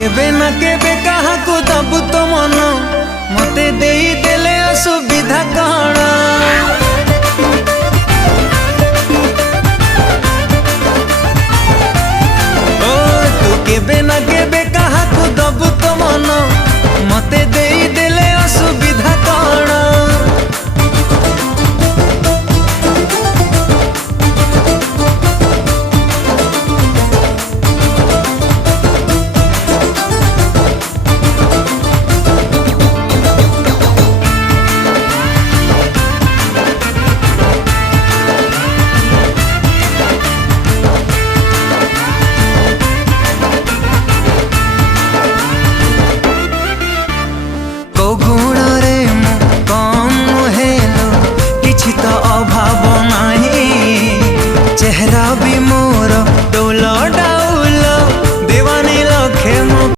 केबे ना केबे कहा को दबु तो मन मते देई दे